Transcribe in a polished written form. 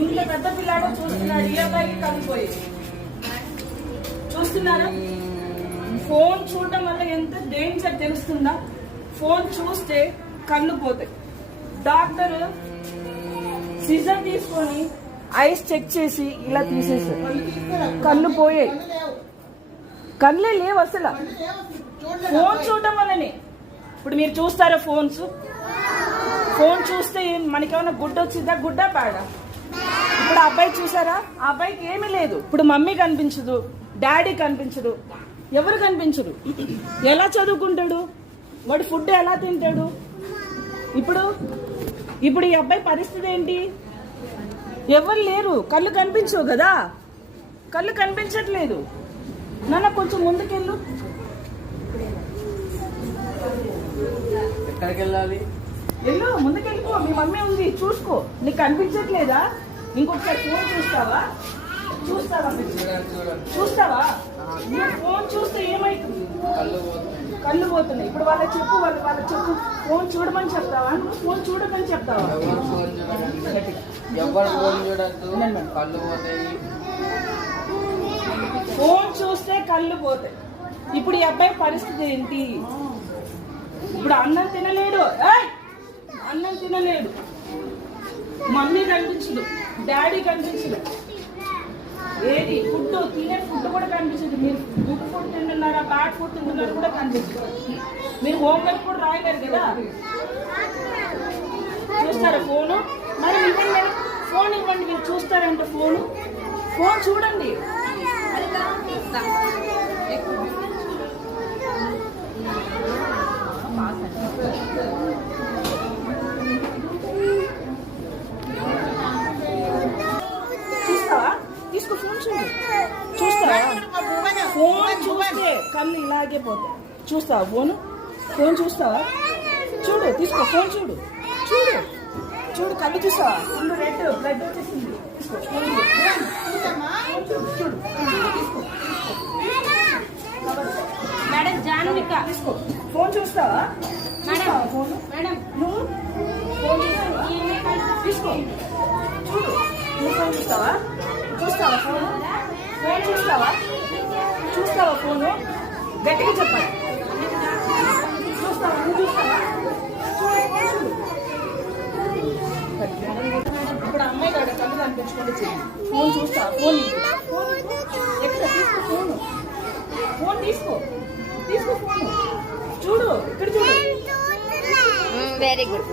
ఇంత పెద్ద పిల్లాడు చూస్తున్నాడు, ఈ అబ్బాయికి కలిగిపోయి చూస్తున్నారా? ఫోన్ చూడటం వల్ల ఎంత డేంజర్ తెలుస్తుందా? ఫోన్ చూస్తే కళ్ళు పోతాయి. డాక్టర్ సిజర్ తీసుకొని ఐస్ చెక్ చేసి ఇలా తీసేసారు, కళ్ళు పోయాయి. కళ్ళే లేవు అసలు. ఫోన్ చూడటం వల్లనే. ఇప్పుడు మీరు చూస్తారా ఫోన్స్? ఫోన్ చూస్తే మనకేమైనా గుడ్డ వచ్చిందా? గుడ్డ పాడా? ఇప్పుడు ఆ అబ్బాయి చూసారా? ఆ అబ్బాయికి ఏమీ లేదు. ఇప్పుడు మమ్మీ కనిపించదు, డాడీ కనిపించదు, ఎవరు కనిపించరు. ఎలా చదువుకుంటాడు వాడు? ఫుడ్ ఎలా తింటాడు? ఇప్పుడు ఈ అబ్బాయి పరిస్థితి ఏంటి? ఎవరు లేరు, కళ్ళు కనిపించవు కదా, కళ్ళు కనిపించట్లేదు. నాన్న కొంచెం ముందుకెళ్ళు. ఎక్కడికి వెళ్ళాలి? వెళ్ళు, ముందుకెళ్ళిపో. మీ మమ్మీ ఉంది, చూసుకో. నీకు కనిపించట్లేదా? ఇంకొకసారి ఫోన్ చూస్తావా? చూస్తావా? ఫోన్ చూస్తే ఏమైతుంది? కళ్ళు పోతున్నాయి. ఇప్పుడు వాళ్ళ చెప్పు, వాళ్ళ చెప్పు. ఫోన్ చూడమని చెప్తావా? నువ్వు ఫోన్ చూడమని చెప్తావా? ఫోన్ చూస్తే కళ్ళు పోతాయి. ఇప్పుడు ఈ అబ్బాయి పరిస్థితి ఏంటి? ఇప్పుడు అన్నం తినలేడు, అన్నం తినలేడు. మమ్మీ కనిపించదు, డాడీ కనిపించదు. ఏది ఫుడ్, తినే ఫుడ్ కూడా కనిపించదు. మీరు గుడ్ ఫుడ్ తింటున్నారా, బ్యాడ్ ఫుడ్ తింటున్నారా కూడా కనిపించదు. మీరు హోంవర్క్ కూడా రాయలేరు కదా. చూస్తారా ఫోను? మరి ఇవ్వండి, ఫోన్ ఇవ్వండి. మీరు చూస్తారంటే ఫోన్ చూడండి. చూస్తావా? తీసుకో, ఫోన్ చూడు. చూస్తావా? ఫోన్ చూస్తే కళ్ళు ఇలాగే పోతాయి. చూస్తావా? ఫోన్ చూస్తావా? చూడు, తీసుకో, ఫోన్ చూడు. చూడు కళ్ళు చూస్తావా? ఫుల్ రెడ్ బ్లడ్ వచ్చేసింది. తీసుకో, చూడు. మేడం జాన్విక, తీసుకో, ఫోన్ చూస్తావా? ఫోన్ మేడం నువ్వు ఫోన్ తీసుకో, చూడు. నువ్వు ఫోన్ చూస్తావా? ఫోన్ చూస్తావా? ఫోను గట్టిగా చెప్పాలి. చూస్తావా? నువ్వు చూస్తావా? చూడు. ఇప్పుడు అమ్మాయి కాడ కళ్ళు కనిపించకుండా చెయ్యి. ఫోన్ చూస్తావా? ఫోన్ ఎక్కడ? ఫోన్ తీసుకో, ఫోన్ చూడు. ఇక్కడ చూడు. Very good.